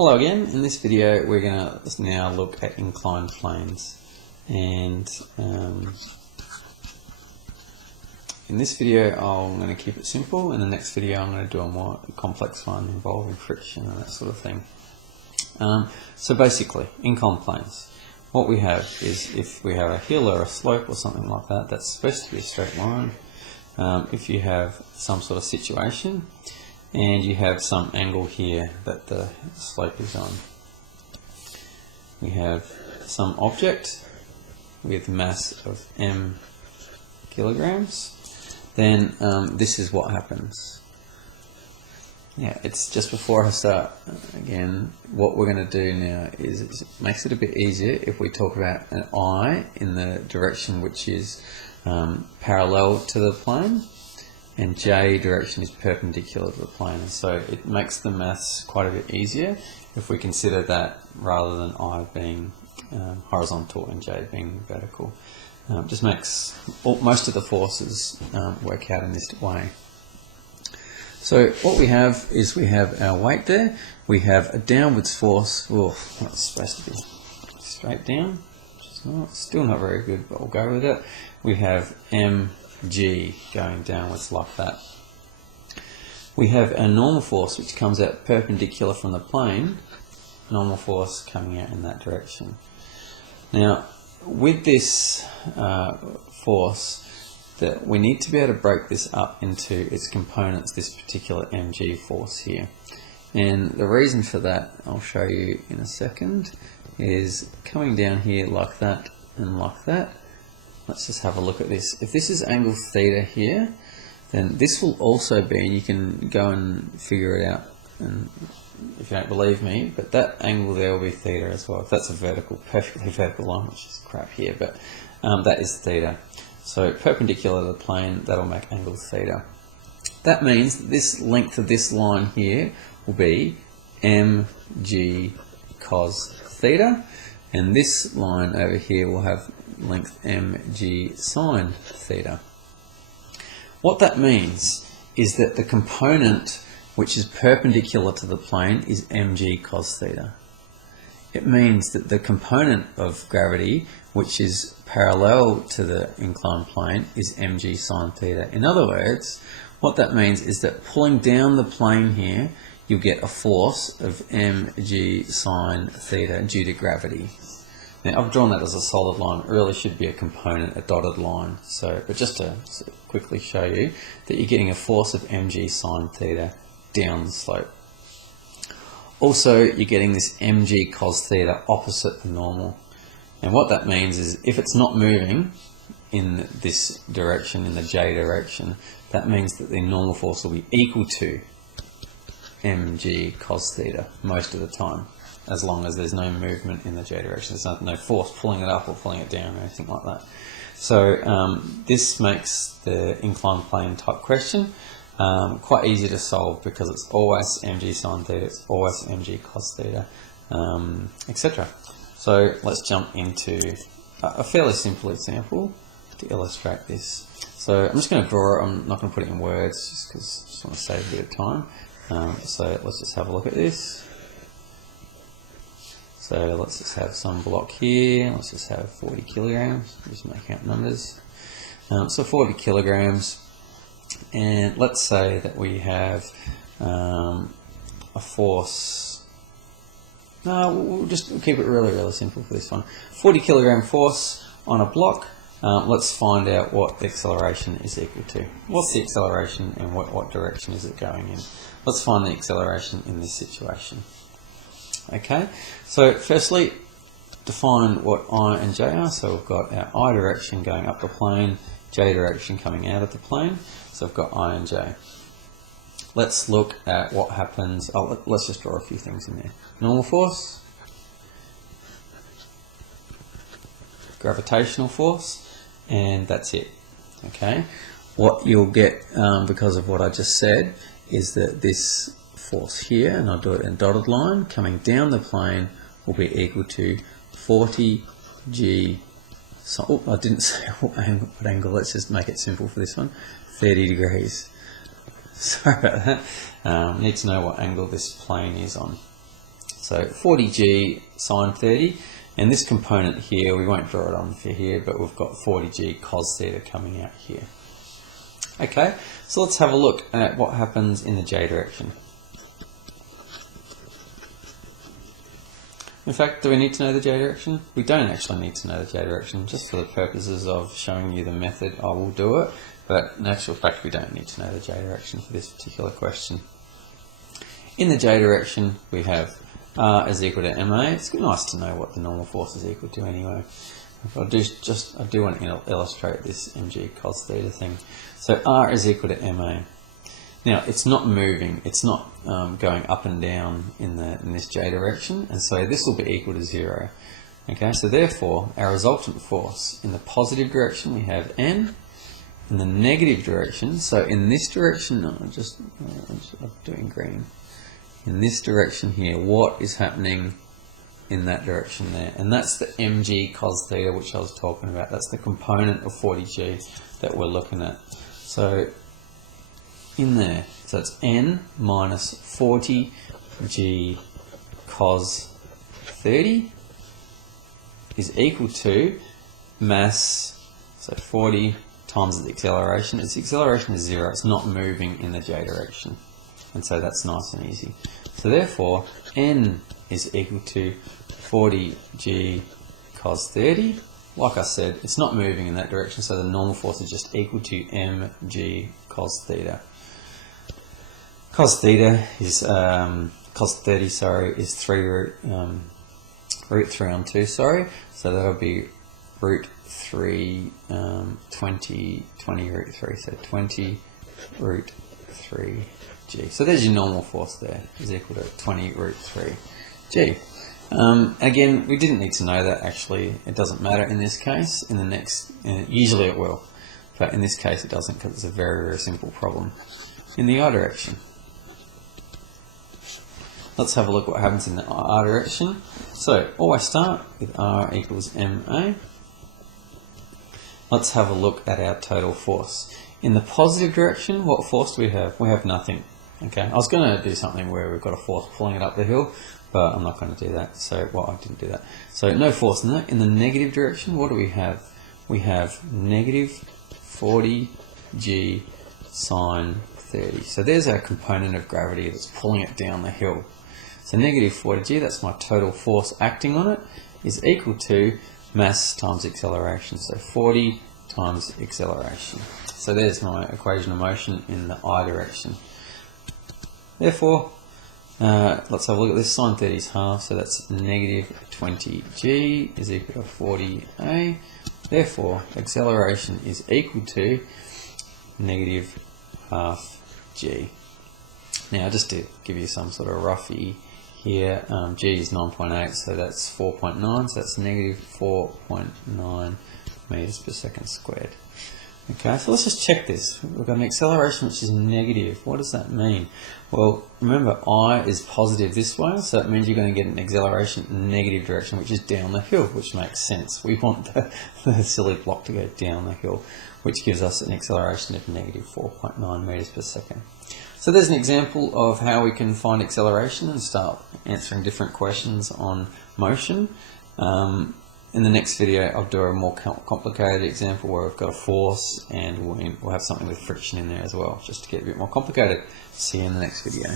Hello again. In this video we're going to now look at inclined planes, and in this video I'm going to keep it simple. In the next video I'm going to do a more complex one involving friction and that sort of thing. So basically, inclined planes, what we have is if we have a hill or a slope or something like that, that's supposed to be a straight line. If you have some sort of situation and you have some angle here that the slope is on, we have some object with mass of m kilograms, then this is what happens. Yeah, it's just before I start again, what we're going to do now is it makes it a bit easier if we talk about an I in the direction which is parallel to the plane, and J direction is perpendicular to the plane. So it makes the maths quite a bit easier if we consider that rather than I being horizontal and J being vertical. Just makes most of the forces work out in this way. So what we have is we have our weight there, we have a downwards force, that's supposed to be straight down, still not very good, but we'll go with it. We have mg going downwards like that. We have a normal force which comes out perpendicular from the plane, normal force coming out in that direction. Now with this force, that we need to be able to break this up into its components, this particular mg force here. And the reason for that, I'll show you in a second, is coming down here like that and like that. Let's just have a look at this. If this is angle theta here, then this will also be, and you can go and figure it out, and if you don't believe me, but that angle there will be theta as well. If that's a vertical, perfectly vertical line, which is crap here, but that is theta. So perpendicular to the plane, that'll make angle theta. That means that this length of this line here will be mg cos theta, and this line over here will have length mg sine theta. What that means is that the component which is perpendicular to the plane is mg cos theta. It means that the component of gravity which is parallel to the inclined plane is mg sine theta. In other words, what that means is that pulling down the plane here, you'll get a force of mg sine theta due to gravity. Now I've drawn that as a solid line. It really should be a component, a dotted line. But just to quickly show you that you're getting a force of mg sine theta down the slope. Also, you're getting this mg cos theta opposite the normal. And what that means is if it's not moving in this direction, in the j direction, that means that the normal force will be equal to mg cos theta most of the time, as long as there's no movement in the j direction. There's no force pulling it up or pulling it down or anything like that. So this makes the inclined plane type question quite easy to solve, because it's always mg sine theta, it's always mg cos theta, etc. So let's jump into a fairly simple example to illustrate this. So I'm just going to draw it. I'm not going to put it in words just because I just want to save a bit of time. So let's just have a look at this. So let's just have some block here. Let's just have 40 kilograms. Just make out numbers. So 40 kilograms. And let's say that we have a force. No, we'll keep it really simple for this one. 40 kilogram force on a block. Let's find out what the acceleration is equal to. What's the acceleration and what direction is it going in? Let's find the acceleration in this situation. Okay, so firstly, define what I and J are. So we've got our I direction going up the plane, J direction coming out of the plane. So I've got I and J. Let's look at what happens. Let's just draw a few things in there. Normal force, gravitational force, and that's it. Okay. What you'll get because of what I just said is that this force here, and I'll do it in dotted line, coming down the plane will be equal to 40g. So, I didn't say what angle. Let's just make it simple for this one. 30 degrees. Sorry about that. Need to know what angle this plane is on. So 40g sine 30, and this component here, we won't draw it on for here, but we've got 40g cos theta coming out here. Okay, so let's have a look at what happens in the j direction. In fact, do we need to know the j direction? We don't actually need to know the j direction. Just for the purposes of showing you the method, I will do it, but in actual fact we don't need to know the j direction for this particular question. In the j direction we have R is equal to ma. It's nice to know what the normal force is equal to anyway. I do want to illustrate this mg cos theta thing. So R is equal to ma. Now it's not moving, it's not going up and down in this j direction, and so this will be equal to 0. Okay, so therefore our resultant force in the positive direction we have N, in the negative direction, so in this direction, I'm doing green. In this direction here, what is happening in that direction there? And that's the mg cos theta which I was talking about. That's the component of 40g that we're looking at. So in there, so it's n minus 40g cos 30 is equal to mass, so 40 times the acceleration. Its acceleration is 0, it's not moving in the j direction. And so that's nice and easy. So therefore, n is equal to 40g cos 30. Like I said, it's not moving in that direction, so the normal force is just equal to mg cos theta. Cos theta is cos 30. Sorry, is 3 root 3 on 2. Sorry, so that'll be root 3 20 root 3. So 20 root 3 g. So there's your normal force there, is equal to 20 root 3 g. Again, we didn't need to know that actually. It doesn't matter in this case. In the next, usually it will, but in this case it doesn't because it's a very, very simple problem. In the I direction, let's have a look what happens in the I direction. So always start with R equals ma. Let's have a look at our total force. In the positive direction, what force do we have? We have nothing. Okay, I was going to do something where we've got a force pulling it up the hill, but I'm not going to do that. So, well, I didn't do that. So no force in that. In the negative direction, what do we have? We have negative 40g sine 30. So there's our component of gravity that's pulling it down the hill. So negative 40g, that's my total force acting on it, is equal to mass times acceleration. So 40 times acceleration. So there's my equation of motion in the I direction. Therefore, let's have a look at this. Sine 30 is half, so that's negative 20g is equal to 40a. Therefore, acceleration is equal to negative half g. Now, just to give you some sort of roughy here, g is 9.8, so that's 4.9, so that's negative 4.9 meters per second squared. Okay, so let's just check this. We've got an acceleration which is negative. What does that mean? Well, remember I is positive this way, so it means you're going to get an acceleration in the negative direction, which is down the hill, which makes sense. We want the silly block to go down the hill, which gives us an acceleration of negative 4.9 meters per second. So there's an example of how we can find acceleration and start answering different questions on motion. In the next video, I'll do a more complicated example where we've got a force and we'll have something with friction in there as well, just to get a bit more complicated. See you in the next video.